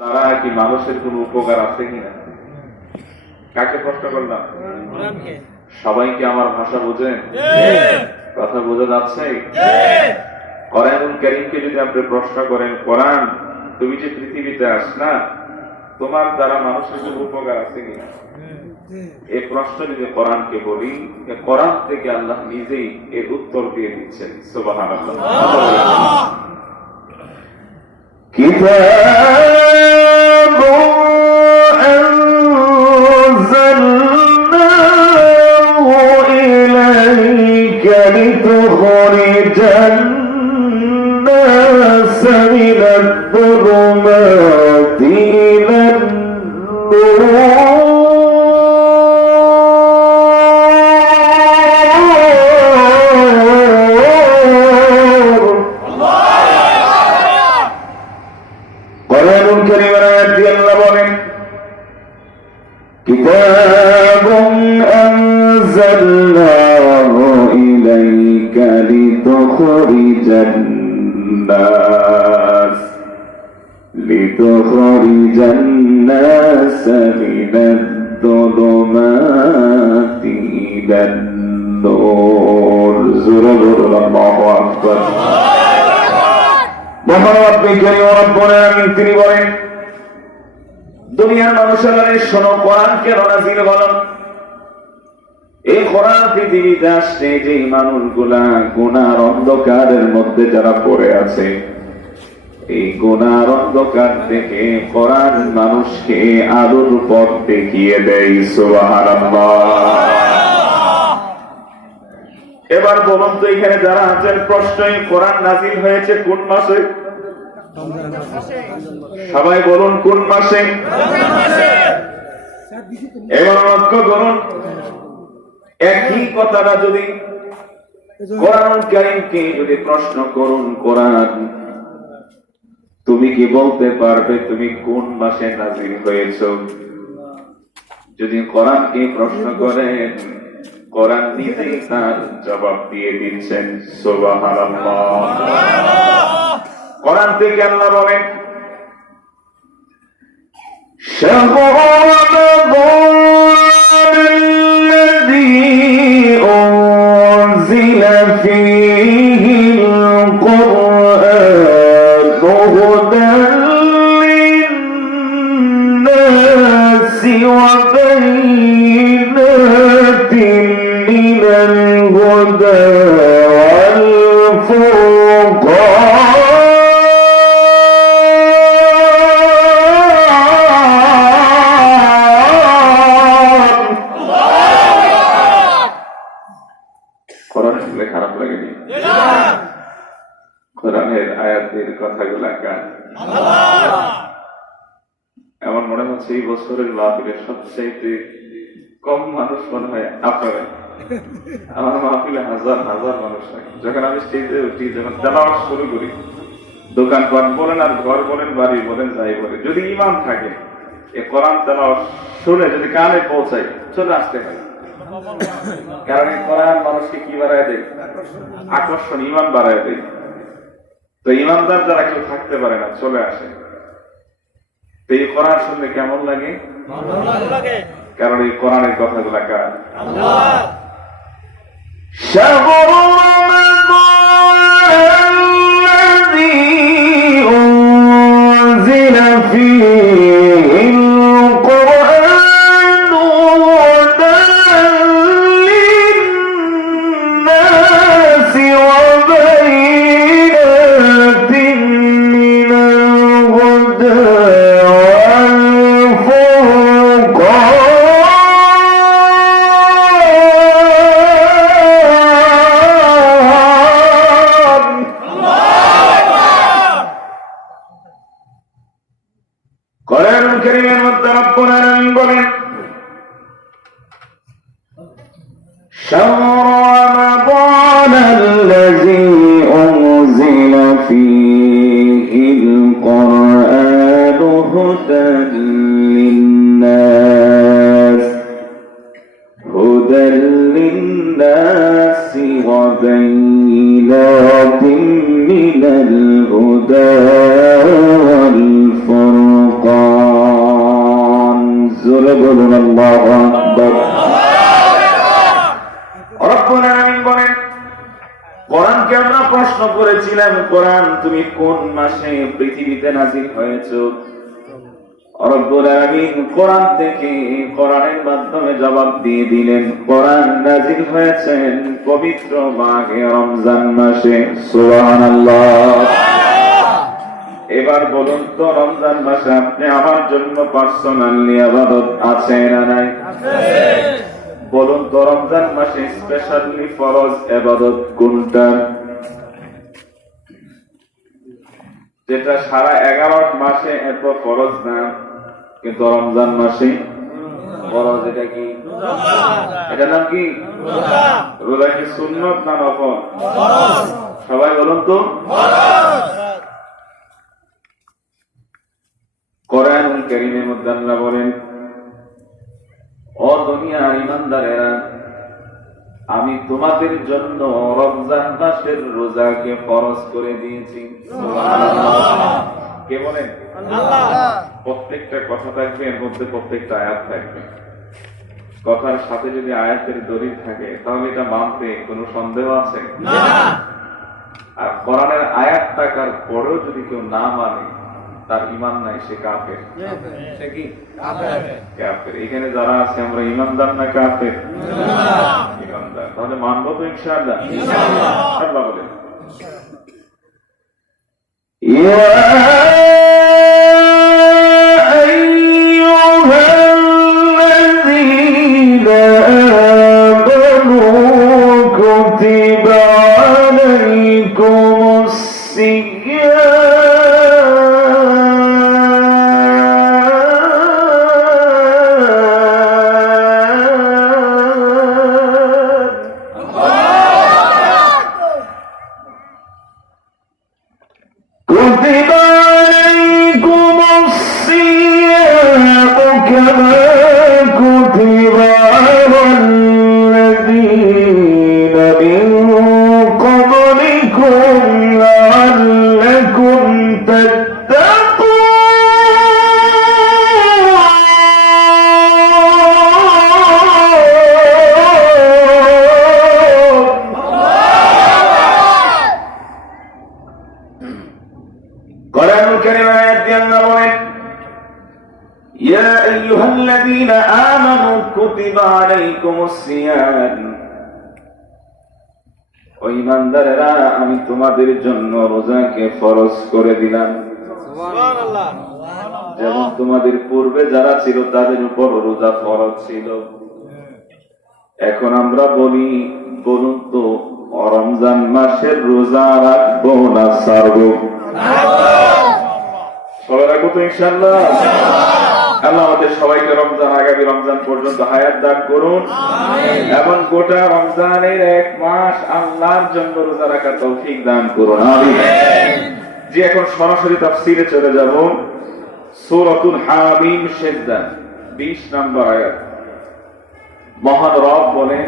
তারা কি মানুষের কোন উপকার আছে কিনা? কাকে প্রশ্ন করলাম? সবাই কি আমার ভাষা বোঝেন? কথা বোঝা যাচ্ছে? কোরআনুল কারীমকে যদি আপনি প্রশ্ন করেন, কোরআন তুমি যে পৃথিবীতে আসলা, তোমার দ্বারা মানুষের কোন উপকার আছে কিনা, এই প্রশ্ন যদি কোরআনকে বলি, কোরআন থেকে আল্লাহ নিজেই এর উত্তর দিয়ে দিচ্ছেন। সুবহানাল্লাহ। কিতাব আনজালনাহু ইলাইকা লিতুখরিজান নাস মিনাদ যুলুমাতি ইলান নূর। كتاب أنزلناه إليك لتخرج الناس من الظلمات إلى النور. زرور الله أكبر. মহান রব্বুল কারীম রব্বুল আলামিন তিনি বলেন, দুনিয়ার মানুষেরা শোনো, কোরআন কেন নাযিল হলো? এই কোরআন পৃথিবীতে আসছে যে মানুষগুলা গুনার অন্ধকারের মধ্যে যারা পড়ে আছে, এই গুনার অন্ধকার থেকে কোরআন মানুষকে আলোর পথ দেখিয়ে দেয়। সুবহানাল্লাহ। এবার বলুন তো, এখানে যারা আছেন, প্রশ্ন, কোরআন নাযিল হয়েছে কোন মাসে? সবাই বলুন কোন মাসে? এবার লক্ষ্য করুন, একই কথাটা যদি কোরআনুল কারীমকে যদি প্রশ্ন করুন, কোরআন তুমি কি বলতে পারবে তুমি কোন মাসে নাযিল হয়েছ? যদি কোরআনকে প্রশ্ন করেন, কোরআন নিজেই তার জবাব দিয়ে দিচ্ছেন। সুবহানাল্লাহ। কোরআন থেকে আল্লাহ বলেন, শাহরু রমাদানাল্লাযী উনজিলা ফীহিল কুরআনু হুদাল লিন-নাসি ওয়া বায়িনাতিন মিনাল হুদা ওয়াল ফুরকান। খারাপ লাগেনি? কোরআনের আয়াতের কথাগুলা কান এমন মনে হচ্ছে এই বছরের মাহফিলে সবচাইতে কম মানুষ মনে হয় আপনারা। আমার মাহফিলে হাজার হাজার মানুষ থাকে। যখন আমি স্টেজে উঠি, যখন তেলাওয়াত শুরু করি, দোকানপাট বলেন আর ঘর বলেন, বাড়ি বলেন, যাই বলেন, যদি ইমাম থাকে, এই কোরআন তেলাওয়াত শুনে যদি কানে পৌঁছায়, চলে আসতে হয়। কারণ এই কোরআন মানুষকে কি বাড়ায় দেয়? আকর্ষণ, ইমান বাড়ায় দেয়। তো ইমানদার যারা কেউ থাকতে পারে না, চলে আসে। তো এই কোরআন শুনলে কেমন লাগে? কারণ এই কোরআনের কথাগুলা কার? আল্লাহ। শাহরু রমাদানাল্লাযী উনজিলা ফীহিল কুরআনু হুদাল লিন-নাসি ওয়া বায়িনাতিন মিনাল হুদা ওয়াল ফুরকান। কোরআনুল কারীমের মধ্যে রব্বুল আলামিন বলেন, শাহরু রমাদানাল্লাযী উনজিলা ফীহিল কুরআনু হুদাল লিন-নাসি ওয়া বায়িনাতিন মিনাল হুদা ওয়াল ফুরকান। জোরে বলুন আল্লাহু আকবার। রব্বুল আলামিন বলেন, কোরআনকে আমরা প্রশ্ন করেছিলাম, কোরআন তুমি কোন মাসে পৃথিবীতে নাযিল হয়েছো? রব্বুল আলামিন কোরআন থেকে কোরআনের মাধ্যমে জবাব দিয়ে দিলেন, কোরআন নাযিল হয়েছেন পবিত্র মাহে রমজান মাসে। সুবহানাল্লাহ। এবার বলুন তো, রমজান মাসে আপনি আমার জন্য পার্সোনালি ইবাদত আছে না নাই? বলুন তো, রমজান মাসে স্পেশালি ফরজ ইবাদত কোনটা? যেটা সারা 11 মাসে এত ফরজ না, কিন্তু রমজান মাসে ফরজ। এটা কি? এটার নাম কি? রোজা কি সুন্নত না নফল? সবাই বলুন তো। কোরআনুল কারীমের মধ্যে আল্লাহ বলেন, ও দুনিয়ার ঈমানদারেরা, আমি তোমাদের জন্য রমজান মাসের রোজাকে ফরজ করে দিয়েছি। সুবহানাল্লাহ। কে বলেন? আল্লাহ। প্রত্যেকটা কথা থাকবে, এর মধ্যে প্রত্যেকটা আয়াত থাকবে। কথার সাথে যদি আয়াতের দলিল থাকে তাহলে এটা মানতে কোনো সন্দেহ আছে না। আর কোরআনের আয়াত থাকার পরেও যদি কেউ না মানে, তার ঈমান নাই, সে কাফের। সে কি? কাফের। এখানে যারা আছে আমরা ঈমানদার না কাফের? ঈমানদার। তাহলে মানবো তো ইনশাআল্লাহ। আল্লাহ বলেন, ইয়া আইয়ুহাল্লাযীনা আমানু কুতিবা আলাইকুমুস সিয়াম আমি তোমাদের জন্য রোজাকে ফরজ করে দিলাম। সুবহানাল্লাহ। যেমন তোমাদের পূর্বে যারা ছিল তাদের উপর রোজা ফরজ ছিল। এখন আমরা বলি, বলুন তো, রমজান মাসের রোজা রাখবো না ছাড়বো? সবাই রাখবো তো ইনশাআল্লাহ। আল্লাহ আমাদের সবাইকে রমজান, আগামী রমজান পর্যন্ত হায়াত দান করুন এবং গোটা রমজানের 1 মাস আল্লাহর জন্য রোজা রাখার তৌফিক দান করুন। আমিন। যে এখন সরাসরি তাফসীরে চলে যাব। সূরাতুল হামিম সিজদা 20 নম্বর আয়াত। মহান রব বলেন,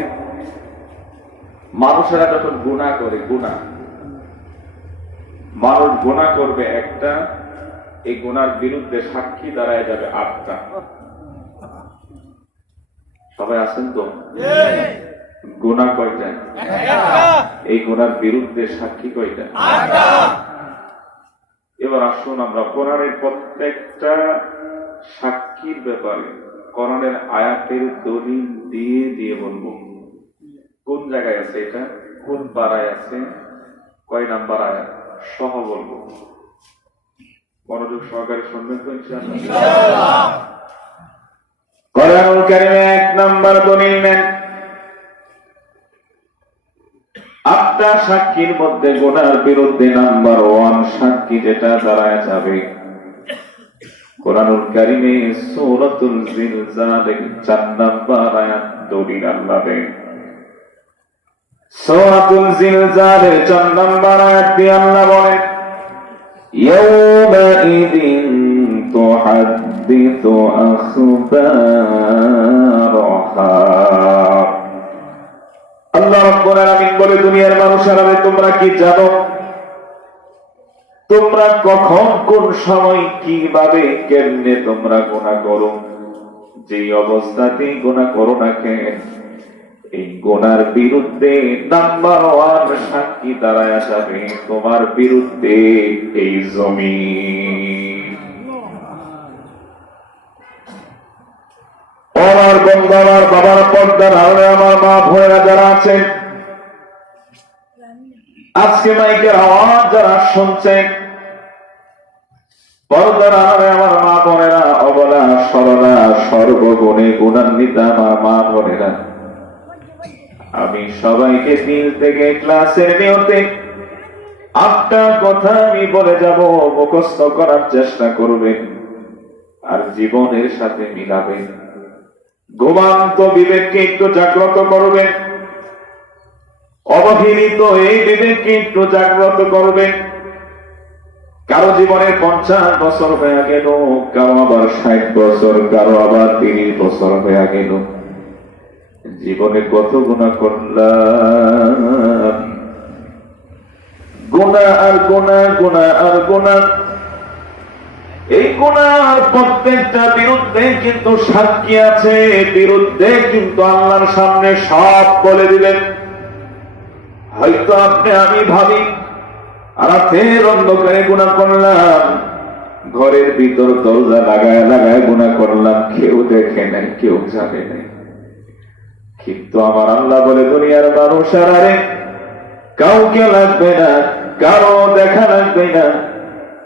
মানুষেরা যখন গুনাহ করে, মানুষ গুনাহ করবে একটা, এই গুনার বিরুদ্ধে সাক্ষী দাঁড়ায় যাবে 8টা। সবাই আছেন তো? গুনাহ কয়টা? এই গুনার বিরুদ্ধে সাক্ষী কয়টা? 8টা। এবার আসুন আমরা কোরআনের প্রত্যেকটা সাক্ষীর ব্যাপারে কোরআনের আয়াতের দলিল দিয়ে দিয়ে বলবো। কোন জায়গায় আছে এটা, কোন পারায় আছে, কয় নাম্বার আয়াত সহ বলবো। মনোযোগ সহকারে শুনবেন তো ইনশাআল্লাহ। কোরআনুল কারীমে 1 নাম্বার দলিল নেন। 8টা সাক্ষীর মধ্যে গুনার বিরুদ্ধে নাম্বার 1 সাক্ষী যেটা দাঁড়ায় যাবে, কোরআনুল কারীমে সূরাতুল জিলজালের 4 নাম্বার আয়াত দলিল আল্লাহ দেন। সূরাতুল জিলজালের 4 নাম্বার আয়াত দিয়ে আল্লাহ বলেন, يومئذ تحدث أخبارها। আল্লাহ রাব্বুল আলামিন বলে, দুনিয়ার মানুষেরা তোমরা কি জানো, তোমরা কখন, কোন সময়, কিভাবে, কেমনে তোমরা গুনাহ করো, যে অবস্থাতেই গুনাহ করো না কেন, এই গুনার বিরুদ্ধে নাম্বার ওয়ান সাক্ষী দাঁড়ায় যাবে তোমার বিরুদ্ধে এই জমিন। আমার বন্ধু, আমার বাবার পর্দার আড়ালে আমার মা ভয়েরা যারা আছেন, আজকে মাইকের আওয়াজ যারা শুনছেন, পর্দার আড়ালে আমার মা বোনেরা, অবলা সরলা সর্বগুণে গুণান্বিতা আমার মা বোনেরা, আমি সবাইকে দিল থেকে ক্লাসের নিয়তে একটা কথা আমি বলে যাব, মুখস্থ করার চেষ্টা করবেন আর জীবনের সাথে মিলাবেন। ঘুমান্ত বিবেককে একটু জাগ্রত করবেন, অবহেলিত এই বিবেককে একটু জাগ্রত করবেন। কারো জীবনে 50 বছর হয়ে গেল, কারো আবার 60 বছর, কারো আবার 30 বছর হয়ে গেল। জীবনে কত গুনাহ করলাম, গুনাহ আর গুনাহ, গুনাহ আর গুনাহ। এই গুনার প্রত্যেকটা বিরুদ্ধে কিন্তু সাক্ষী আছে, বিরুদ্ধে কিন্তু আল্লাহর সামনে সব বলে দিলেন। হয়তো আপনি আমি ভাবি রাতের অন্ধকারে গুনাহ করলাম, ঘরের ভিতর দরজা লাগায় লাগায় গুনাহ করলাম, কেউ দেখে নাই, কেউ জানে নাই। কিন্তু আমার আল্লাহ বলে, দুনিয়ার মানুষ আরে কাউকে লাগবে না, কারো দেখা লাগবে না,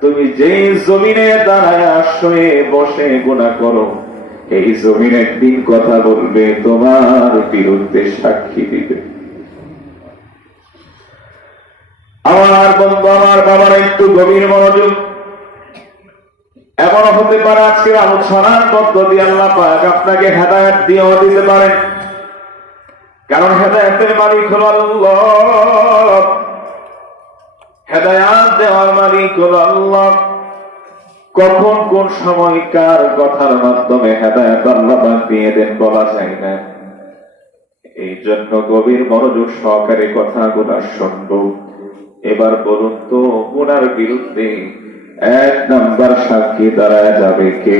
তুমি যেই জমিনে দাঁড়ায় শুয়ে বসে গুনাহ করো, এই জমিন একদিন কথা বলবে, তোমার বিরুদ্ধে সাক্ষী দিবে। আমার বন্ধু, আমার বাবার একটু গভীর মনোযোগ। এমন হতে পারে আজকের আলোচনার পদ্ধতি আল্লাহ পাক আপনাকে হেদায়েত দিয়েও দিতে পারেন, কারণ হেদায়েতের মালিক হলো আল্লাহ, হেদায়েত দেওয়ার মালিক হলো আল্লাহ। কখন কোন সময় কার কথার মাধ্যমে হেদায়েত আল্লাহ পাক দিয়ে দেন বলা যায় না। এই জন্য গভীর মনোযোগ সহকারে কথাগুলো শুনবো। এবার বলুন তো, গুনার বিরুদ্ধে 1 নাম্বার সাক্ষী দাঁড়ায় যাবে কে?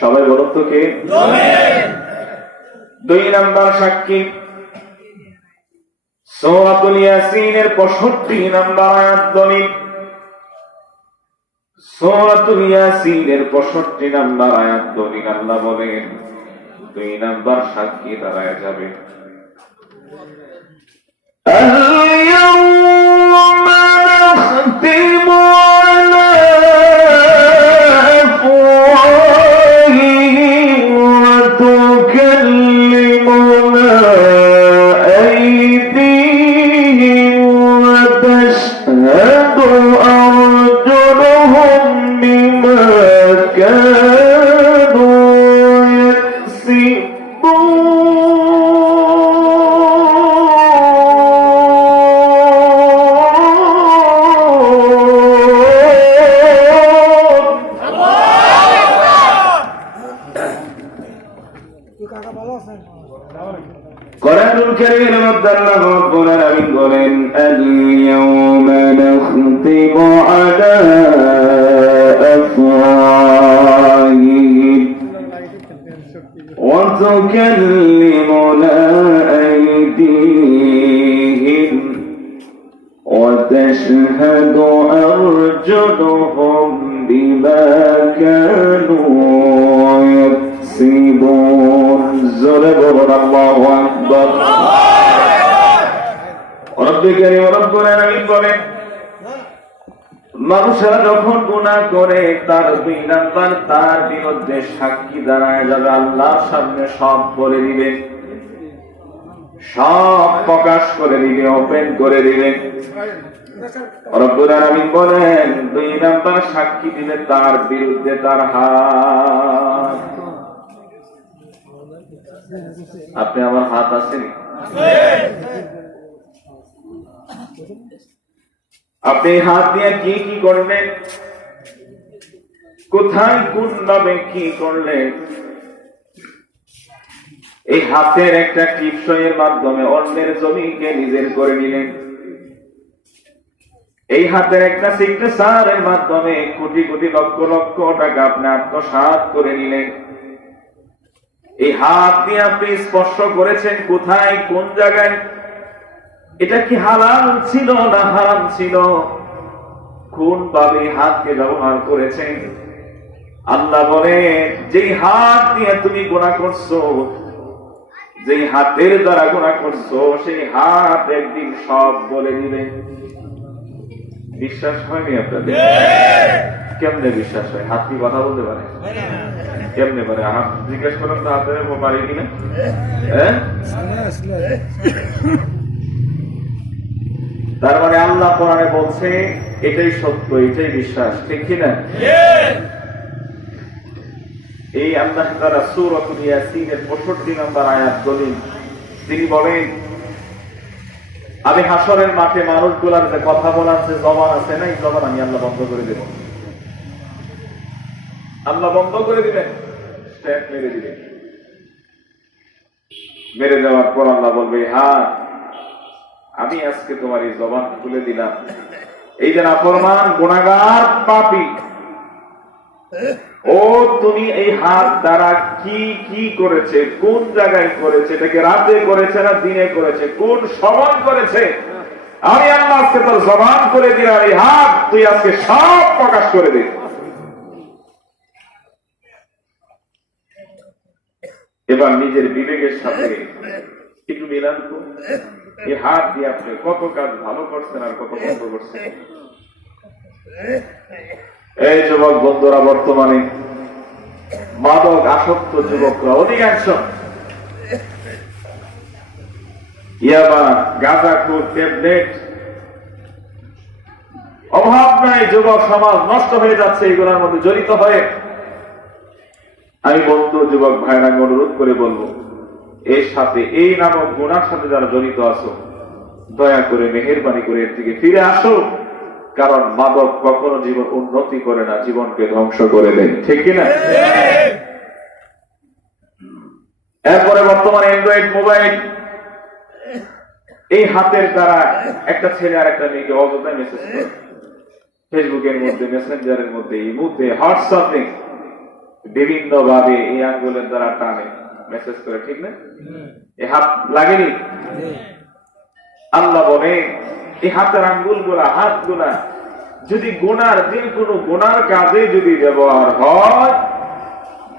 সবাই বলুন তো কে? 2 নাম্বার সাক্ষী সূরাতুল ইয়াসিনের 65 নাম্বার আয়াত দলিল। সূরাতুল ইয়াসিনের 65 নাম্বার আয়াত দলিল আল্লাহ বলেন 2 নাম্বার সাক্ষী দাঁড়ায় যাবে। اليوم نختم على أفواههم وتكلمنا أيديهم وتشهد أرجلهم بما كانوا يكسبون. কোরআনুল কারীমের মধ্যে আল্লাহ রাব্বুল আলামিন বলেন, আল-ইয়াওমা নাখতিমু আলা আফওয়াহিহিম ওয়া তুকাল্লিমুনা আইদিহিম ওয়া তাশহাদু আরজুলুহুম বিমা কানু ইয়াকসিবুন। জোরে বলুন আল্লাহু আকবার। রব্বুল কারীম রব্বুল আলামিন বলেন, মানুষেরা যখন গুনাহ করে তার 2 নাম্বার তার বিরুদ্ধে সাক্ষী দাঁড়ায় যাবে, আল্লাহর সামনে সব বলে দিবে, সব প্রকাশ করে দিবে, ওপেন করে দিবে। রব্বুল আলামিন বলেন 2 নাম্বার সাক্ষী দিলে তার বিরুদ্ধে তার হাত। আপনি আমার হাত আছেন? আপনি হাত দিয়ে কি কি করলেন, কোথায় কোন ভাবে কি করলেন? এই হাতের একটা টিপসইয়ের মাধ্যমে অন্যের জমিকে নিজের করে নিলেন। এই হাতের একটা সিগনেচারের মাধ্যমে কোটি কোটি লক্ষ লক্ষ টাকা আপনি আত্মসাৎ করে নিলেন। এই হাত দিয়ে আপনি স্পর্শ করেছেন কোথায়, কোন জায়গায়, এটা কি হালাল ছিল না হারাম ছিল, কোন ভাবে হাতকে ব্যবহার করেছেন। আল্লাহ বলে যেই হাত দিয়ে তুমি গুনাহ করছো, যেই হাতের দ্বারা গুনাহ করছো, সেই হাত একদিন সব বলে দিবে। বিশ্বাস হয়নি আপনাদের? কেমনে বিশ্বাস হয়? হাত কি কথা বলতে পারে? কেমনে পারে? হাত জিজ্ঞেস করেন তো হাতে পারে কিনা। তার মানে আল্লাহ কোরআনে বলছে এটাই সত্য, এটাই বিশ্বাস, ঠিক কিনা? এই আল্লাহ তাআলা সূরাতুল ইয়াসিনের 65 নম্বর আয়াত দলিল, তিনি বলেন আমি হাসরের মাঠে মানুষগুলার যে কথা বলার যে জবান আছে না, এই জবান আমি আল্লাহ বন্ধ করে দেব। আল্লাহ বন্ধ করে দিবেন, স্ট্যাপ মেরে দিবেন। মেরে দেওয়ার পর আল্লাহ বলবে হ্যাঁ আমি আজকে তোমার এই জবান খুলে দিলাম। এই যে নাফরমান গুনাহগার পাপী, ও তুমি এই হাত দ্বারা কি কি করেছে, কোন জায়গায় করেছে, এটাকে রাতে করেছে না দিনে করেছে, কোন সময় করেছে, আমি আল্লাহ আজকে তোর জবান করে দিলাম, এই হাত তুই আজকে সব প্রকাশ করে দে। এবার নিজের বিবেকের সাথে একটু মিলান তো, এই হাত দিয়ে আপনি কত কাজ ভালো করছেন আর কত বন্ধ করছেন। এই যুবক বন্ধুরা, বর্তমানে মাদক আসক্ত যুবকরা অধিকাংশ ইয়াবা, গাঁজাখোর, ট্যাবলেট, অভাব নাই, যুবক সমাজ নষ্ট হয়ে যাচ্ছে এগুলোর মধ্যে জড়িত হয়ে। আমি বন্ধু যুবক ভাইরা অনুরোধ করে বলবো, এর সাথে এই নামক গুনার সাথে যারা জড়িত আছো, দয়া করে মেহেরবানি করে এর থেকে ফিরে আসো। কারণ মাদক কখনো জীবন উন্নতি করে না, জীবনকে ধ্বংস করে দেয়, ঠিক কিনা? এরপরে বর্তমানে অ্যান্ড্রয়েড মোবাইল, এই হাতের দ্বারা একটা ছেলে আর একটা মেয়েকে অযথায় মেসেজ করে, ফেসবুকের মধ্যে, মেসেঞ্জারের মধ্যে, ইমুতে, হোয়াটসঅ্যাপে বিভিন্ন ভাবে এই আঙ্গুলের দ্বারা টানে মেসেজ করে, ঠিক না? এই হাত লাগেনি? আল্লাহ বলে এই হাতের আঙ্গুল গুলা, হাত গুলা যদি গুনার, যে কোনো গুনার কাজে যদি ব্যবহার হয়,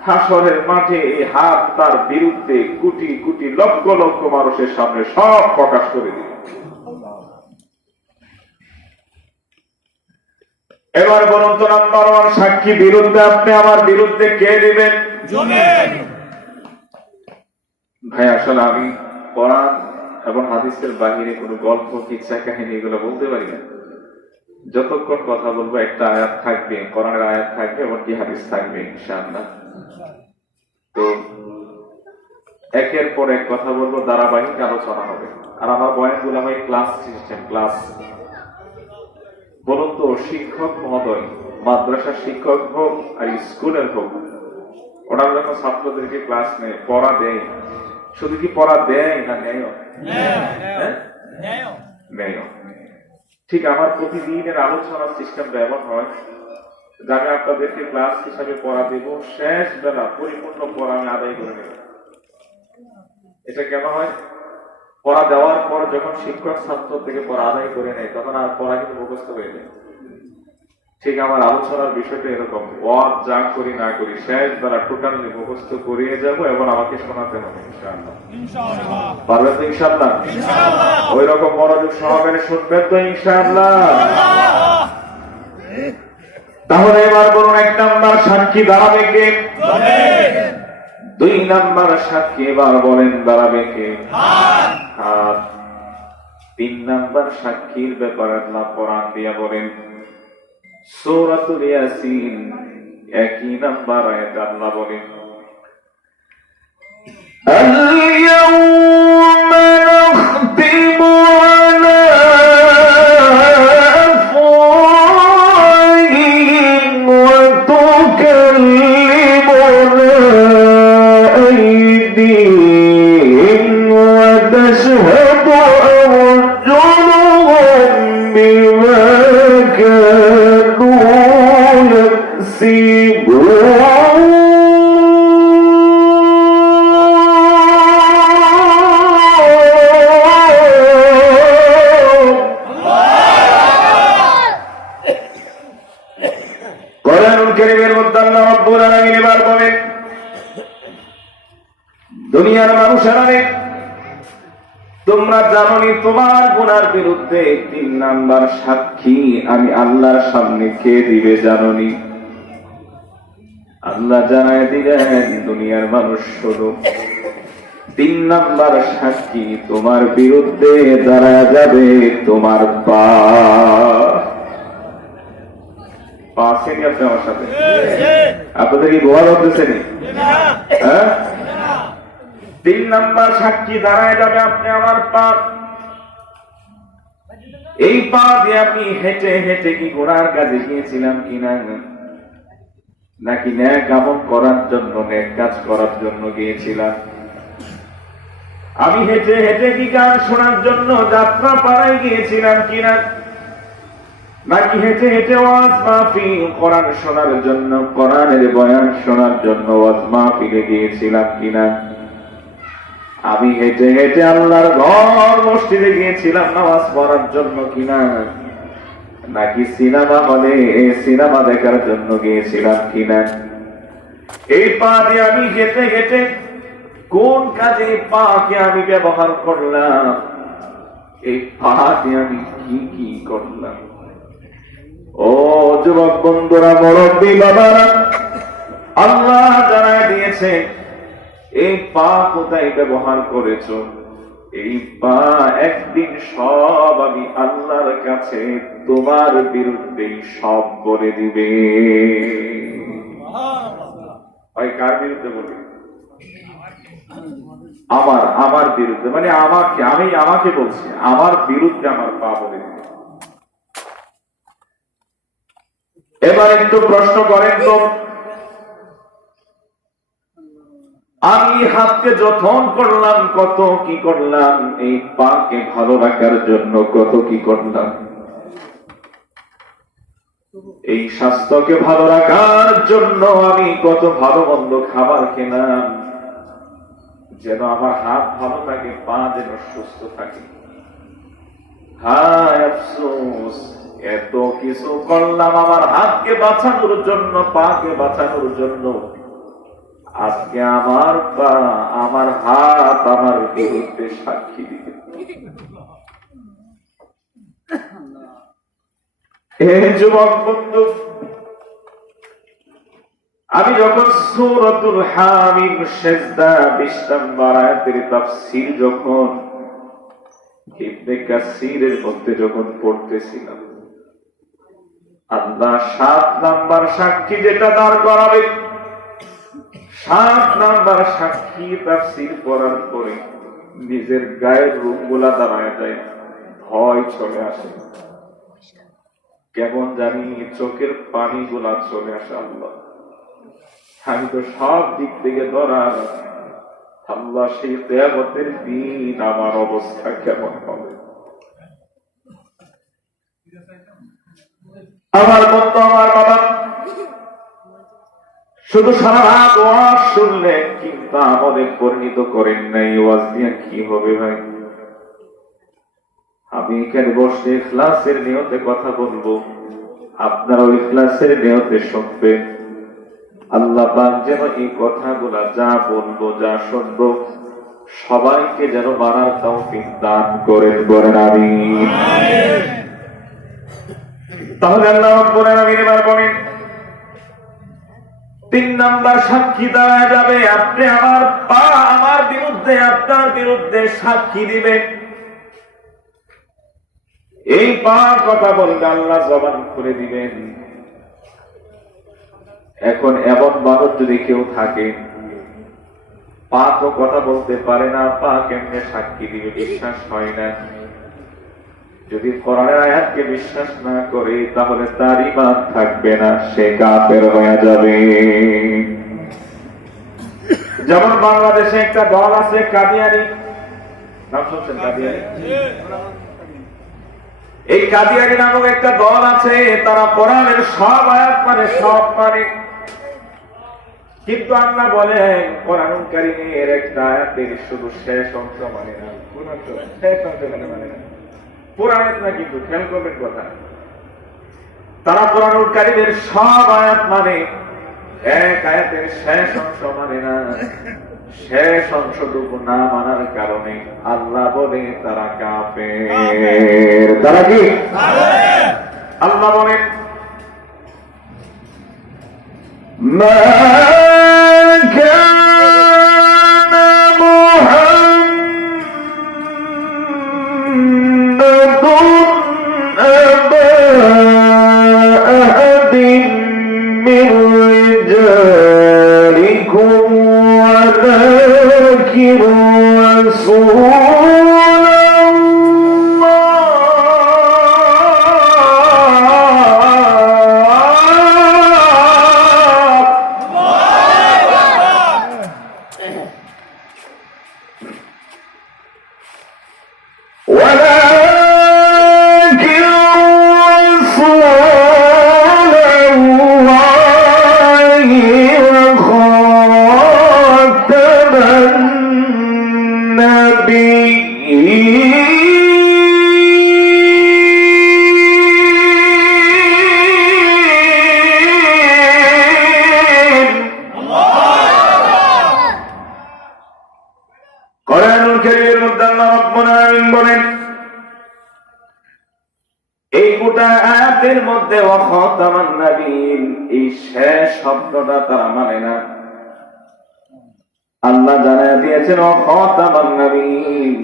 হাসরের মাঠে এই হাত তার বিরুদ্ধে কোটি কোটি লক্ষ লক্ষ মানুষের সামনে সব প্রকাশ করে দিবে। এবার বলুন তো, নাম্বার ওয়ান সাক্ষী বিরুদ্ধে আপনি আমার বিরুদ্ধে কে দিবেন? ভাই আসলে আমি কোরআন এবং হাদিসের বাহিরে কোনো গল্প, কিচ্ছা কাহিনী এগুলো বলতে পারি না। যতক্ষণ কথা বলবো একটা আয়াত থাকবে, কোরআনের আয়াত থাকবে এবং কি হাদিস থাকবে ইনশাআল্লাহ। তো একের পর এক কথা বলবো, ধারাবাহিক আলোচনা হবে। আর আমার বয়ানগুলো হয় ক্লাস সিস্টেম, ক্লাস। বলুন তো, শিক্ষক মহোদয়, মাদ্রাসার শিক্ষক হোক আর স্কুলের হোক, ওনারা যখন ছাত্রদেরকে ক্লাস নেয়, পড়া দেয়, শুধু কি পড়া দেয় না নেয়? নেয়। ঠিক আমার প্রতিদিনের আলোচনার সিস্টেমটা এমন হয় যে আমি আপনাদেরকে ক্লাস হিসাবে পড়া দেব, শেষ বেলা পরিপূর্ণ পড়া আমি আদায় করে নেব। এটা কেন হয়? পড়া দেওয়ার পর যখন শিক্ষক ছাত্র থেকে পড়া আদায় করে নেয়, তখন আর পড়া কিন্তু মুখস্থ হয়ে যায়। ঠিক আমার আলোচনার বিষয়টা এরকম, ওয়াজ যা করি না করি শেষ বেলা টোটালি মুখস্থ করিয়ে যাব এবং আমাকে শোনাতে হবে ইনশাআল্লাহ। পারবেন তো ইনশাআল্লাহ? ওই রকম মনোযোগ সহকারে শুনবেন তো ইনশাআল্লাহ? তাহলে এবার বলুন, এক নাম্বার সাক্ষী দাঁড়াবে কে? দুই নাম্বার সাক্ষী এবার বলেন দাঁড়াবে কে? হাত। তিন নাম্বার সাক্ষীর ব্যাপারে আল্লাহ কোরআন দিয়া বলেন সূরাতুল ইয়াসিন, একই নাম্বার আয়াতে আল্লাহ বলেন আল-ইয়াউমা নাখতিমু আলা আফওয়াহিহিম ওয়া তুকাল্লিমুনা আইদিহিম ওয়া তাশহাদু আরজুলুহুম বিমা কানু ইয়াকসিবুন। মধ্যে আল্লাহ রাব্বুল আলামিন এবার বলেন, দুনিয়ার মানুষেরা রে, তোমরা জানোনি তোমার গুনার বিরুদ্ধে 3 নাম্বার সাক্ষী আমি আল্লাহর সামনে কে দিবে জানোনি? আল্লাহ জানায় দিলেন, দুনিয়ার মানুষ শোনো, 3 নাম্বার সাক্ষী তোমার বিরুদ্ধে দাঁড়ায় যাবে তোমার পা। পাশেনি আপনি আমার সাথে? আপনাদের কি গোয়া হতেছেন? হ্যাঁ, 3 নাম্বার সাক্ষী দাঁড়ায় যাবে আপনি আমার পা। এই পা দিয়ে আমি হেঁটে হেঁটে কি গোড়ার কাজে গিয়েছিলাম কিনা, নাকি ন্যাক আমল করার জন্য, ন্যাক কাজ করার জন্য গিয়েছিলাম? আমি হেঁটে হেঁটে কি গান শোনার জন্য যাত্রা পাড়ায় গিয়েছিলাম কিনা, নাকি হেঁটে হেঁটে ওয়াজ মাহফিল কোরআন শোনার জন্য, কোরআনের বয়ান শোনার জন্য ওয়াজ মাহফিলে গিয়েছিলাম কিনা? আমি হেঁটে হেঁটে আল্লাহর ঘর মসজিদে গিয়েছিলাম নামাজ পড়ার জন্য কিনা, নাকি সিনেমা হলে সিনেমা দেখার জন্য গিয়েছিলাম কিনা? এই পা দিয়ে আমি হেঁটে হেঁটে কোন কাজে পাকে আমি ব্যবহার করলাম, এই পা দিয়ে আমি কি কি করলাম? ও যুবক বন্ধুরা, মুরব্বী বাবারা, আল্লাহ জানায় দিয়েছে এই পা কোথায় ব্যবহার করেছ, এই পা একদিন সব আমি আল্লাহর কাছে তোমার বিরুদ্ধে সব করে দিবে। ভাই কার বিরুদ্ধে বলি? আমার বিরুদ্ধে, মানে আমাকে বলছি, আমার বিরুদ্ধে আমার পা বলে দিবে। এবার একটু প্রশ্ন করেন তো, আমি হাতকে যত্ন করলাম, কত কি করলাম, এই পাকে ভালো রাখার জন্য কত কি করলাম, এই স্বাস্থ্যকে ভালো রাখার জন্য আমি কত ভালো মন্দ খাবার খেলাম, যেন আমার হাত ভালো থাকে, পা যেন সুস্থ থাকে। হায় আফসোস, এত কিছু করলাম আমার হাতকে বাঁচানোর জন্য, পাকে বাঁচানোর জন্য, আজকে আমার পা, আমার হাত আমার বিরুদ্ধে সাক্ষী দিবে। হে যুবক বন্ধু, আমি যখন সূরাতুল হামিম সিজদা 20 নম্বর আয়াতের তাফসীর যখন ইবনে কাসিরের মধ্যে যখন পড়তেছিলাম, আল্লাহ 7 নাম্বার সাক্ষী যেটা দাঁড় করাবে, 7 নাম্বার সাক্ষী তাফসীর পড়ার পরে নিজের গায়ের রূপগুলা দাঁড়ায় যায়, ভয় চলে আসে, কেমন জানি চোখের পানিগুলা চলে আসে। আল্লাহ, আমি তো সব দিক থেকে ধরার, আল্লাহ সেই কিয়ামতের দিন আমার অবস্থা কেমন হবে? আমার বন্ধু, আমার বাবা, শুধু সারা রাত ওয়াজ শুনলেন কিন্তু আমলে পরিণত করেন নাই। ওয়াজ দিয়ে কি হবে ভাই? আমি এখানে বসে ইখলাসের নিয়তে কথা বলবো, আপনারাও ইখলাসের নিয়তে শুনবেন। আল্লাহ পাক যেন এই কথাগুলা যা বলবো, যা শুনবো, সবাইকে যেন মানার তৌফিক দান করেন, বলেন আমিন। তাহলে আল্লাহ রাব্বুল আলামিন এবার বলেন, 3 নাম্বার সাক্ষী দাঁড়ায় যাবে, আপনি আমার পা আমার বিরুদ্ধে, আপনার বিরুদ্ধে সাক্ষী দিবেন। এই পা কথা বলতে আল্লাহ জবান খুলে দিবেন। এখন এমন মানুষ যদি কেউ থাকে, পা তো কথা বলতে পারে না, পা কেমনে সাক্ষী দিবে? বিশ্বাস হয় না। যদি কোরআনের আয়াতকে বিশ্বাস না করে, তাহলে তার ঈমান থাকবে না, সে কাফের হয়ে যাবে। যেমন বাংলাদেশে একটা দল আছে কাদিয়ানি, নাম শুনছেন? কাদিয়ানি। এই কাদিয়ানি নামক একটা দল আছে, তারা কোরআনের সব আয়াত মানে, সব মানে, কিন্তু আল্লাহ বলেন কোরআনুল কারীমের একটা আয়াতের শুধু শেষ অংশ মানে না, কোন অংশ? শেষ অংশ মানে না, পুরো আয়াত না। কিন্তু খেয়াল করবেন কথা, তারা কোরআনুল কারীমের সব আয়াত মানে, এক আয়াতের শেষ অংশ মানে না, শেষ অংশটুকু না মানার কারণে আল্লাহ বলে তারা কাফের। তারা কি? আল্লাহ বলেন মা কানা মুহাম্মাদুন আবা আহাদিন মির রিজালিকুম ওয়ালাকিন এই শেষ শব্দটা তারা মানে না। আল্লাহ জানায় দিয়েছেন খাতামান নবীন,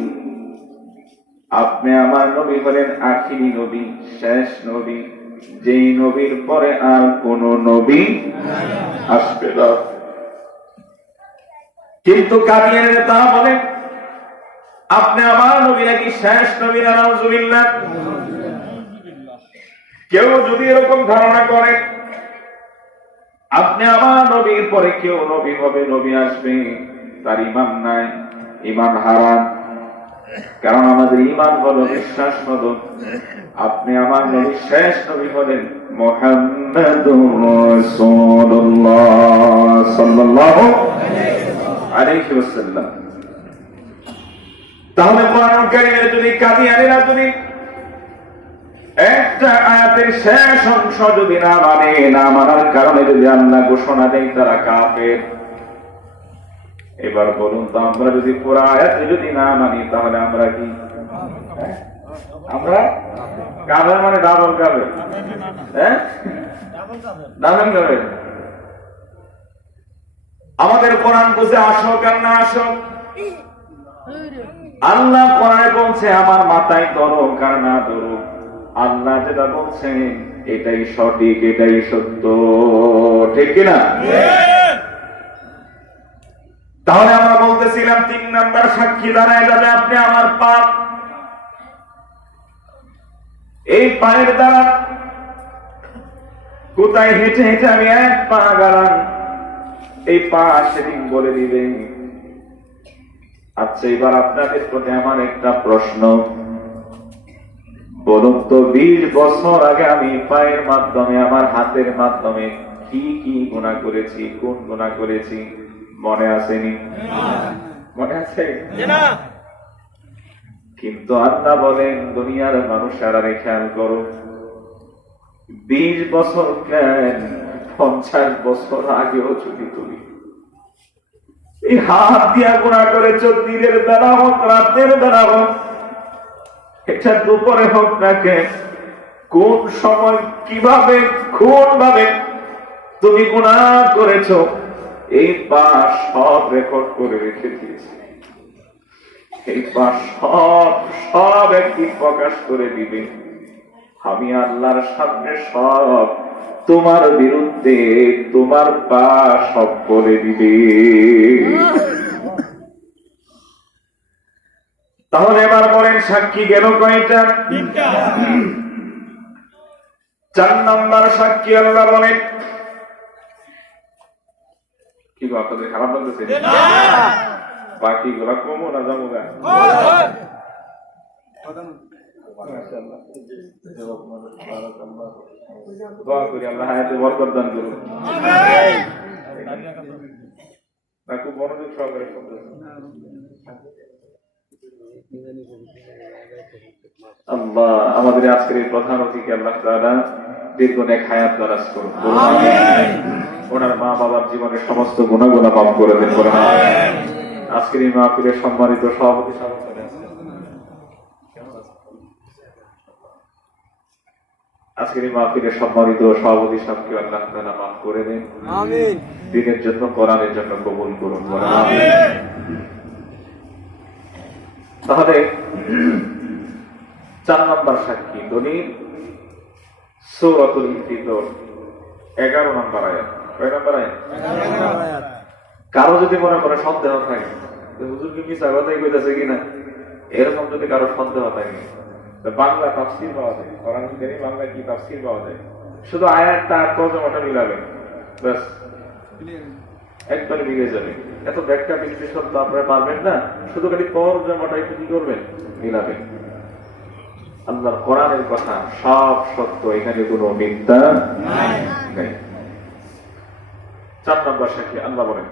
আপনি আমার নবী হলেন আখিরি নবী, শেষ নবী, যেই নবীর পরে আর কোন নবী আসবে না। কিন্তু কাদিয়ানীরা তা বলে আপনি আমার নবী নাকি শেষ নবী। নাউজুবিল্লাহ। কেউ যদি এরকম ধারণা করে আপনি আমার নবীর পরে কেউ নবী হবে, নবী আসবে, তার ঈমান নাই, ঈমান হারাম। কারণ আমাদের ঈমান হলো, বিশ্বাস হলো আপনি আমার নবী শেষ নবী হলেন মুহাম্মাদুর রাসূলুল্লাহ সাল্লাল্লাহু আলাইহি ওয়াসাল্লাম। তাহলে কোরআন কারীমের যদি কাদিয়ানীরা যদি একটা আয়াতের শেষ অংশ যদি না মানে, না মানার কারণে যদি আল্লাহ ঘোষণা দেয় তারা কাফের, এবার বলুন তো আমরা যদি পুরো আয়াত যদি না মানি তাহলে আমরা কি? আমরা কাফের মানে ডাবল কাফের। হ্যাঁ, ডাবল কাফের। আমাদের কোরআন বুঝে আসুক আর না আসুক, আল্লাহ কোরআনে বলছে আমার মাথায় ধরুক আর না ধরুক, আল্লাহ যেটা বলছেন এটাই সঠিক, এটাই সত্য, ঠিক কিনা? তাহলে আমরা বলতেছিলাম 3 নাম্বার সাক্ষী দাঁড়ায় যাবে আপনি আমার পাপ। এই পায়ের দ্বারা কোথায় হেঁটে হেঁটে আমি এক পা গেলাম, এই পা সেদিন বলে দিবে। আচ্ছা, এবার আপনাদের প্রতি আমার একটা প্রশ্ন, বলুন তো 20 বছর আগে আমি পায়ের মাধ্যমে, আমার হাতের মাধ্যমে কি কি গুনাহ করেছি, কোন গুনাহ করেছি মনে আসেনি? মনে আছে? কিন্তু আল্লাহ বলেন দুনিয়ার মানুষেরা খেয়াল করো, 20 বছর কেন, 50 বছর আগেও যদি তুমি এই হাত দিয়া গুনাহ করেছ, দিনের বেলা হোক রাতের বেলা হোক, এটা দুপুরে হোক না কেন, কোন সময় কিভাবে কোন ভাবে তুমি গুনাহ করেছো, এই পা সব রেকর্ড করে রেখে দিয়েছে। এই পা সব একটি প্রকাশ করে দিবে। আমি আল্লাহর সামনে সব তোমার বিরুদ্ধে তোমার পা সব বলে দিবে। তাহলে এবার বলেন সাক্ষী গেল কয়টা? 4 নাম্বার সাক্ষী আল্লাহ বলেন, কি গো আপনাদের খারাপ লাগতেছে? বাকি গুলা কমো না যাবো গা? দোয়া করি আল্লাহ হায়াতে বরকত দান করুন। খুব মনোযোগ সহকারে শুনতেছেন। আল্লাহ আমাদের আজকের এই প্রধান অতিথি আল্লাহ তাআলা দীর্ঘ নেক হায়াত দারাজ করুন। ওনার মা বাবার জীবনের সমস্ত গুনাহগুলো মাফ করে দেন বলেন আমিন। আজকের এই মাহফিলের সম্মানিত সভাপতি সাহেব আজকের এই মাহফিলের সম্মানিত সভাপতি সাহেবকে আল্লাহ তাআলা মাফ করে দেন আমিন। দিনের জন্য কোরআনের জন্য কবুল করুন বলেন আমিন। তাহলে 4 নম্বর সাক্ষী দলিল সূরাতুল ইনফিতর 11 নম্বর আয়াত। কয় নম্বর আয়াত? 11 আয়াত। কারো যদি মনে করে সন্দেহ থাকে যে হুজুর কি মিছা কথাই কইতাছে কিনা, এরকম যদি কারো সন্দেহ থাকে, তো বাংলা তাফসীর পাওয়া যায়, কোরআন কারীম বাংলা কি তাফসীর পাওয়া যায়, শুধু আয়াতটা আর তরজমাটা মিলাবেন, বাস একবারে মিলে যাবে। এত ব্যাখ্যা বিশ্লেষণ তো আপনারা পারবেন না, শুধু খালি তরজমাটা একটু কি করবেন, মিলাবেন। আল্লাহর কোরআনের কথা সব সত্য, এখানে কোনো মিথ্যা নাই। 4 নম্বর সাক্ষী আল্লাহ বলেন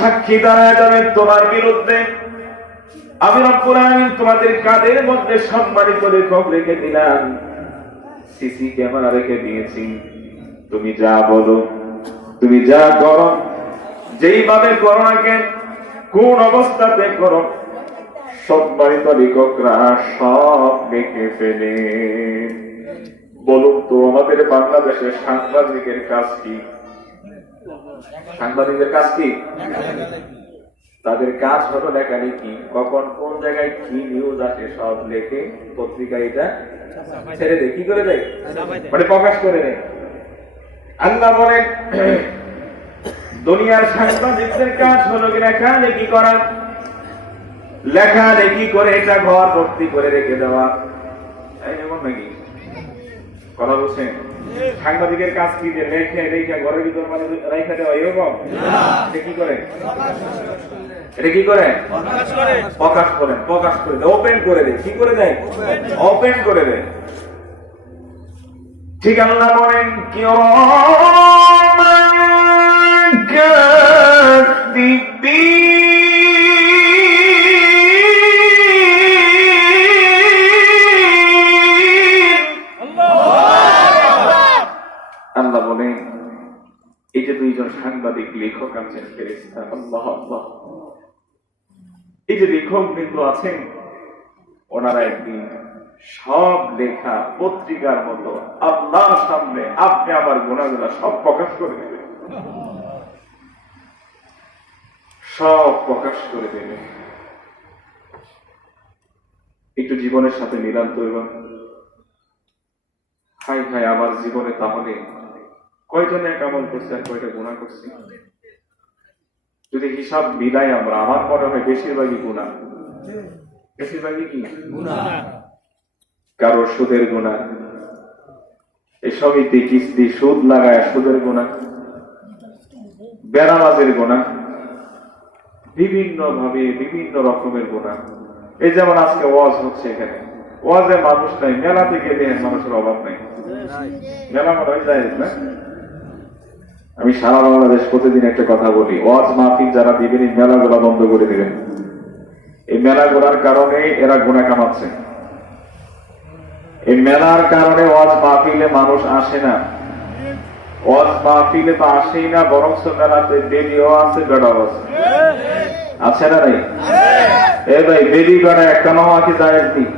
সাক্ষী দাঁড়ায় যাবে তোমার বিরুদ্ধে। আমি রব্বুল আলামিন তোমাদের কাদের মধ্যে সম্মানিত লেখক রেখে দিলাম, সিসি ক্যামেরা রেখে দিয়েছি। তুমি যা বলো, তুমি যা করো, যেইভাবে করো না কেন, কোন অবস্থাতে করো, সম্মানিত লেখকরা সব দেখে ফেলে। বলুন তো আমাদের বাংলাদেশের সাংবাদিকের কাজ কি? সাংবাদিকদের কাজ কি? তাদের কাজ হলো লেখালেখি, কখন কোন জায়গায় কি নিউজ আসে সব লেখে পত্রিকা এটা ছেড়ে দেয়, কি করে দেয়, মানে প্রকাশ করে দেয়। আল্লাহ বলেন দুনিয়ার সাংবাদিকদের কাজ হলো লেখালেখি করা, লেখালেখি করে এটা ঘর ভর্তি করে রেখে দেওয়া। এমন নাকি কথা বলছেন? সাংবাদিকের কাজ কি? যে লেখে রেখে ঘরের ভিতর মানে রেখে দেওয়া, এরকম? এটা কি করে? এটা কি করে? প্রকাশ করেন, প্রকাশ করে দেয়, ওপেন করে দেয়। কি করে দেয়? ওপেন করে দেয়। ঠিক আল্লাহ বলেন আল্লাহ বলেন এই যে দুইজন সাংবাদিক লেখক আছেন ফেরেশতা, আল্লাহ আল্লাহ, এই যে লেখক বৃন্দ আছেন, ওনারা একদিন সব লেখা পত্রিকার মতো আল্লাহর সামনে আপনি আমার গুনাহগুলো সব প্রকাশ করে দেবেন, সব প্রকাশ করে দেবেন। একটু জীবনের সাথে মিলান তৈরি। হাই হাই, আমার জীবনে তাহলে কয়জনে এক আমল করছে আর কয়টা গুনাহ করছি? যদি হিসাব মিলাই আমরা, আমার মনে হয় বেশিরভাগই গুনাহ। বেশিরভাগই কি গুনাহ? কারো সুদের গুনাহ, এই সমিতি কিস্তি সুদ লাগায় সুদের গুনাহ, বেনামাজের গুনাহ, বিভিন্ন ভাবে বিভিন্ন রকমের গুনাহ। এই যেমন আজকে ওয়াজ হচ্ছে, এখানে ওয়াজে মানুষ নাই, মেলাতে গেলে মানুষের অভাব নাই, মেলা মনে হয় যায় না। আমি সারা বাংলাদেশ প্রতিদিন একটা কথা বলি, ওয়াজ মাহফিল যারা দিবেন এই মেলাগুলা বন্ধ করে দিবেন। এই মেলাগুলার কারণে এরা গুনাহ কামাচ্ছে। এই মেলার কারণে ওয়াজ মাহফিলে মানুষ আসে না, ওয়াজ মাহফিলে তো আসেই না, বরং মেলাতে বেদিও আছে, বেড়াও আছে। আছে না নাই? এ ভাই, বেদি বেড়া একটা নেওয়া কি জায়েজ নেই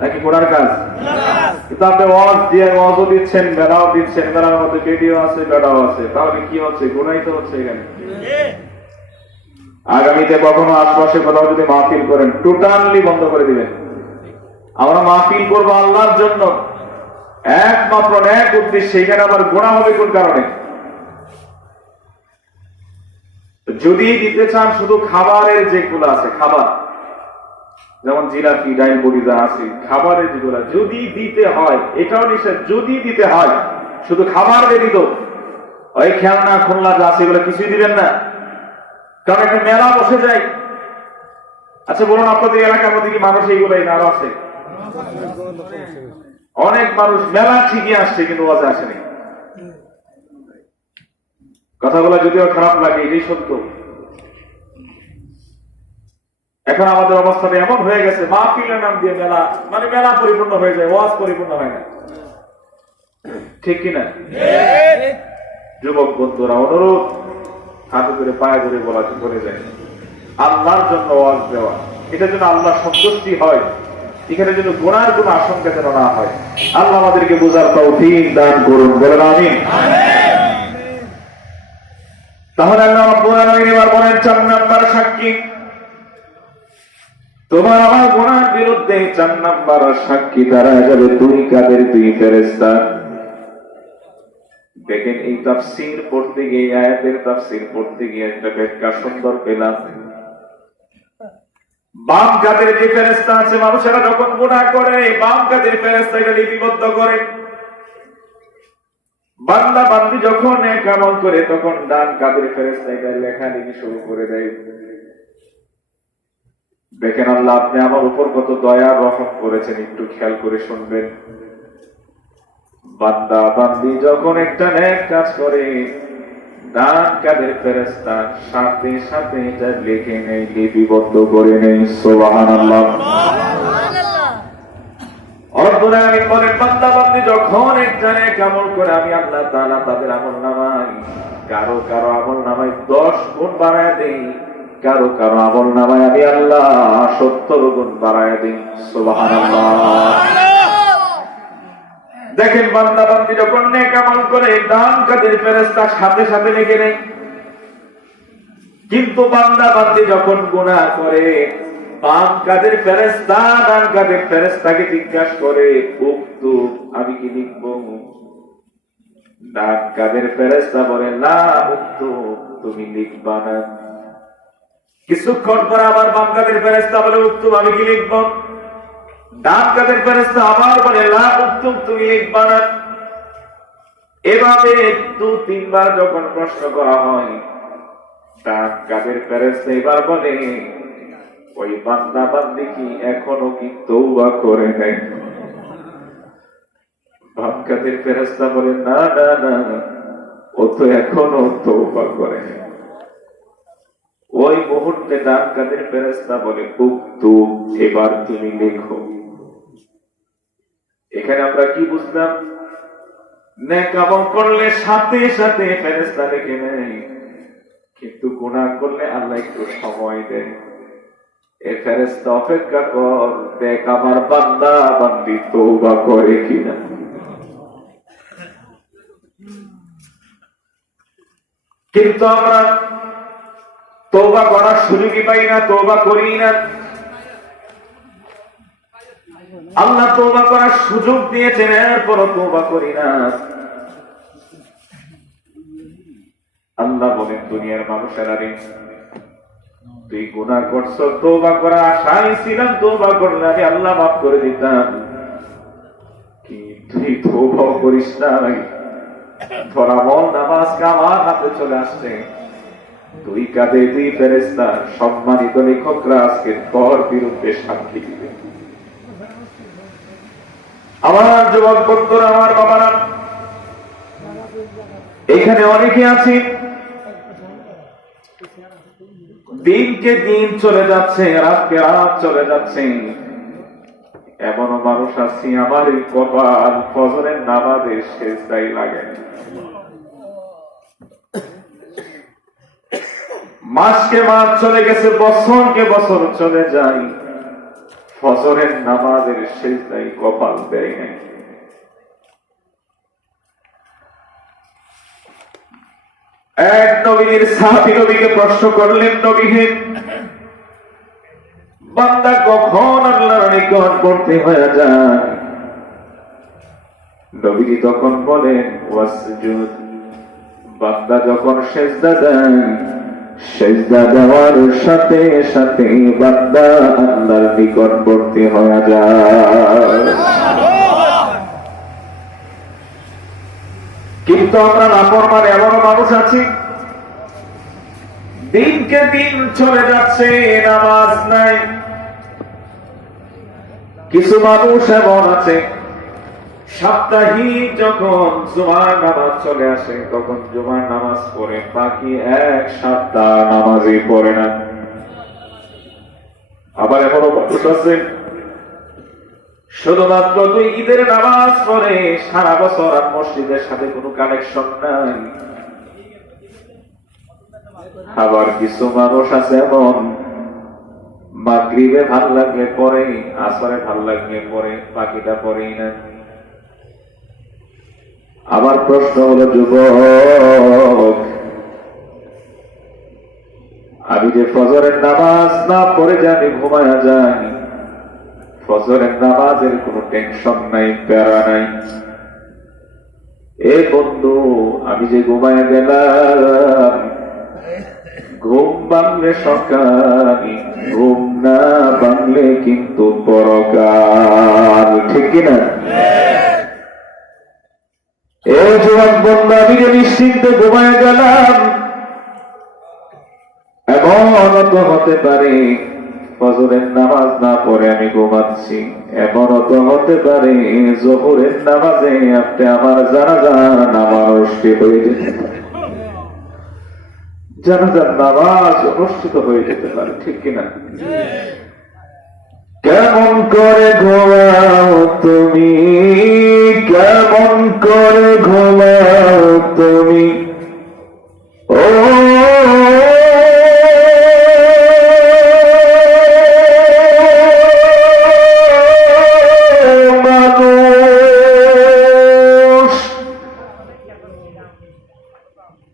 নাকি কোনার কাজ? কিন্তু আপনি ওয়াজ দিয়ে ওয়াজও দিচ্ছেন, বেড়াও দিচ্ছেন, বেড়ার মধ্যে বেদিও আছে, বেড়াও আছে, তাহলে কি হচ্ছে? গুনাই তো হচ্ছে এখানে। আগামীতে কখনো আশপাশে কোথাও যদি মাহফিল করেন টোটালি বন্ধ করে দিবেন। আমরা মাহফিল করবো আল্লাহর জন্য, একমাত্র এক উদ্দেশ্যে। এখানে আবার গুনাহ হবে কোন কারণে? যদি দিতে চান শুধু খাবারের যেগুলো আছে, খাবার যেমন জিলাপি, ডাইল, বড়ি যা আছে, খাবারের যেগুলো যদি দিতে হয়, এটাও নিষেধ, যদি দিতে হয় শুধু খাবার ব্যতীত ওই খেলনা খুলনা যা আছে এগুলো কিছুই দিবেন না। কারণ একটা মেলা বসে যায়। আচ্ছা বলুন, আপনাদের এলাকার মধ্যে কি মানুষ এইগুলাই না আরো আছে? অনেক মানুষ মেলা ঠিকই আসছে কিন্তু ওয়াজে আসেনি। কথাগুলো যদিও খারাপ লাগে, এটাই সত্য। এখন আমাদের অবস্থাটা এমন হয়ে গেছে, মাহফিলের নাম দিয়ে মেলা, মানে মেলা পরিপূর্ণ হয়ে যায়, ওয়াজ পরিপূর্ণ হয় না। ঠিক কিনা? যুবক বন্ধুরা, অনুরোধ হাতে করে পায়ে ধরে বলে যায়, আল্লাহর জন্য ওয়াজ দেওয়া, এটা যেন আল্লাহ সন্তুষ্টি হয়, এখানে যেন গুনার কোন আশঙ্কা যেন না হয়। আল্লাহ আমাদেরকে বোঝার তৌফিক দান করুন, বলেন আমিন। তাহলে আল্লাহ রাব্বুল আলামিন এবার বলেন 4 নাম্বার সাক্ষী, তোমার আমার গুনার বিরুদ্ধে 4 নাম্বার সাক্ষী তারা যাবে 2 কাদের 2 ফেরেশতা। দেখেন এই তাফসীর পড়তে গিয়ে, আয়াতের তাফসীর পড়তে গিয়ে একটা ব্যাখ্যা সুন্দর পেলাম। বাম কাদের যে ফেরেশতা আছে, মানুষেরা যখন গুনাহ করে বাম কাদের ফেরেশতা এটা লিপিবদ্ধ করে। বান্দা বান্দি যখন নেক আমল করে তখন ডান কাদের ফেরেশতা এটা লেখালেখি শুরু করে দেয়। দেখেন আল্লাহ আপনি আমার উপর কত দয়া রহম করেছেন, একটু খেয়াল করে শুনবেন। বান্দা বান্দি যখন একটা নেক কাজ করে ডান কাদের ফেরেশতা সাথে সাথে এটা লিখে নেই, লিপিবদ্ধ করে নেই। সুবহানাল্লাহ। রব্বুল আলামিন বলেন, বান্দা বান্দি যখন একটা নেক আমল করে আমি আল্লাহ তাআলা তাদের আমলনামায় কারো কারো আমলনামায় 10 গুণ বাড়ায় দেই, কারো কারো আমলনামায় আমি আল্লাহ 70 গুণ বাড়ায় দেই। সুবহানাল্লাহ। দেখেন বান্দা বান্দি যখন নেক আমল করে ডান কাদের ফেরেশতা সাথে সাথে লিখে নেয়, কিন্তু বান্দা বান্দি যখন গুনাহ করে বাম কাদের ফেরেশতা ডান কাদের ফেরেশতাকে জিজ্ঞাসা করে, উক্তু আমি কি লিখবো? ডান কাদের ফেরেশতা বলে, লা উক্তু তুমি লিখবা না। কিছুক্ষণ পর আবার বাম কাদের ফেরেশতা বলে, উক্তু আমি কি লিখবো? ডান কাদের ফেরেশতা আবার বলে, লা উক্তু তুমি লিখবা না। এভাবে 2-3 বার যখন প্রশ্ন করা হয়, ডান কাদের ফেরেশতা এবার বলে, ওই বান্দা বান্দি কি এখনো কি তওবা করে নাই? বাম কাদের ফেরেশতা বলে, না না না, ও তো এখনো তওবা করে নাই। ওই মুহূর্তে ডান কাদের ফেরেশতা বলে, উক্তু এবার তুমি লেখো। এখানে আমরা কি বুঝলাম? নেক আমল করলে সাথে সাথে ফেরেশতা লিখে নেয়, কিন্তু গুনাহ করলে আল্লাহ একটু সময় দেয়। এই ফেরেশতা অপেক্ষা কর, দেখ আমার বান্দা বান্দি তওবা করে কিনা। কিন্তু আমরা তওবা করার সুযোগই পাই না, তওবা করি না। আল্লাহ তওবা করার সুযোগ দিয়েছেন, এরপরও তওবা করি না। আল্লাহ বলেন, দুনিয়ার মানুষেরা রে, তুই গুনাহ করছ, তওবা করা আশায় ছিলাম, তওবা করলে আমি আল্লাহ মাফ করে দিতাম, কি তুই তওবা করিস নাই। তোর আমল নামাজ আমার হাতে চলে আসছে, 2 কাঁধে 2 ফেরেশতা সম্মানিত লেখকরা আজকে তোর বিরুদ্ধে সাক্ষী দিবে। আমার যুবক বন্ধুরা, আমার বাবারা, এখানে অনেকে আছে দিনকে দিন চলে যাচ্ছে, রাতকে রাত চলে যাচ্ছে। এমনও মানুষ আছে আমার এই কপাল ফজরের নামাজের সেজদায় লাগে। মাসকে মাস চলে গেছে, বছরকে বছর চলে যায়, ফজরের নামাজের সেজদায় কপাল দেয় নাই। এক নবীর সাহাবী নবীকে প্রশ্ন করলেন, নবী হে, বান্দা কখন আল্লাহর নিকটবর্তী হয়ে যায়? নবীজি তখন বলেন, ওয়াসজুদ, বান্দা যখন সিজদা দেয়, সিজদা দেওয়ার সাথে সাথে বান্দা আল্লাহর নিকটবর্তী হয়ে যায়। কিন্তু আমরা নাফরমান এমন মানুষ আছি, দিনকে দিন চলে যাচ্ছে, নামাজ নাই। কিছু মানুষ এমন আছে, সাপ্তাহিক যখন জুমার নামাজ চলে আসে তখন জুমার নামাজ পড়ে, বাকি এক সপ্তাহ নামাজই পড়ে না। আবার এমনও মানুষ আছে শুধুমাত্র 2 ঈদের নামাজ পড়ে, সারা বছর আর মসজিদের সাথে কোনো কানেকশন নাই। আবার কিছু মানুষ আছে এমন, মাগরিবে ভাল লাগলে পড়ে, আসরে ভাল লাগলে পড়ে, বাকিটা পড়েই না। আমার প্রশ্ন হলো, যুবক, আমি যে ফজরের নামাজ না পড়ে যে আমি ঘুমায়া যাই, ফজরের নামাজের কোনো টেনশন নাই, প্যারা নাই। এ বন্ধু, আমি যে ঘুমায়া গেলাম, ঘুম ভাঙলে সকাল, ঘুম না ভাঙলে কিন্তু পরকাল, ঠিক কিনা? এই যুবক বন্ধু, আমি যে নিশ্চিন্তে ঘুমায় গেলাম, এমনও তো হতে পারে ফজরের নামাজ না পড়ে আমি ঘুমাচ্ছি, এমনও তো হতে পারে জোহরের নামাজে আপনি আমার জানাজার নামাজ অনুষ্ঠিত হয়ে যেতে পারে, জানাজার নামাজ অনুষ্ঠিত হয়ে যেতে পারে, ঠিক কিনা? কেমন করে ঘুমাও তুমি, কেমন করে ঘুমাও তুমি, ও মানুষ,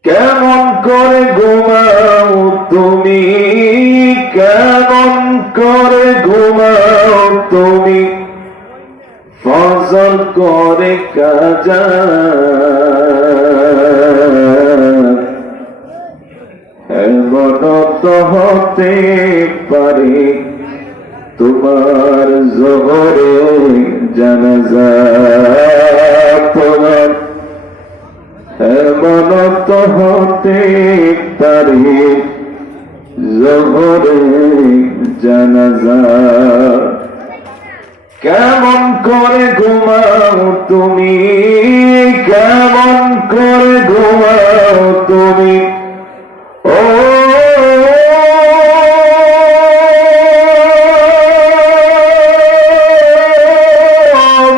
কেমন করে ঘুমাও তুমি, কেমন করে ঘুমাও তুমি, ফজর করে কাজা, এমন তো হতে পারে তোমার জোহরে জানাজা, তোমার এমন তো হতে পারে জোহরে জানাজা। কেমন করে ঘুমাও তুমি, কেমন করে ঘুমাও তুমি, ও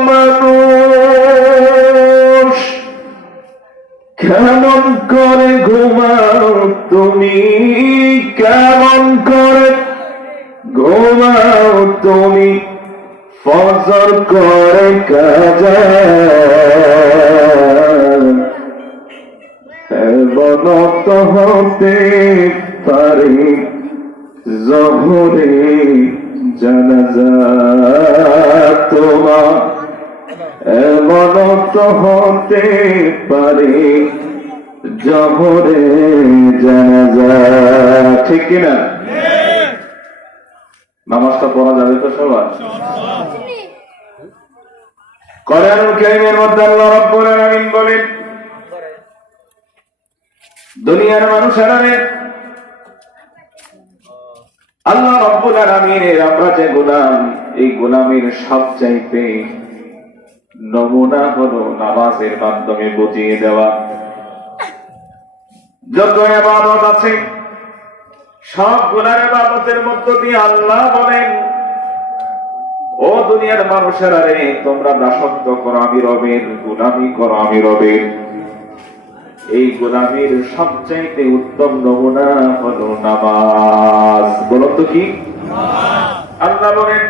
মানুষ, কেমন করে ঘুমাও তুমি, কেমন করে ঘুমাও তুমি, ফজর করে কাজা, এমন তো হতে পারে জোহরে জানাজা তোমার, এমন তো হতে পারে জোহরে জানাজা, ঠিক কিনা? নামাজটা পড়া যাবে তো সবার? কোরআনুল কারীমের মধ্যে আল্লাহ রাব্বুল আলামিন বলেন, দুনিয়ার মানুষেরা আল্লাহ রাব্বুল আলামিনের আমরা যে গোলাম, এই গোলামের সবচাইতে নমুনা হলো নামাজের মাধ্যমে বুঝিয়ে দেওয়া। যত ইবাদত আছে সব গুনার ইবাদতের মধ্য দিয়ে আল্লাহ বলেন, ও দুনিয়ার মানুষেরা রে, তোমরা দাসত্ব করো আমি রবের, গোলামি করো আমি রবের। এই গোলামির সবচাইতে উত্তম নমুনা হলো নামাজ। বলো তো কি? আল্লাহ বলেন,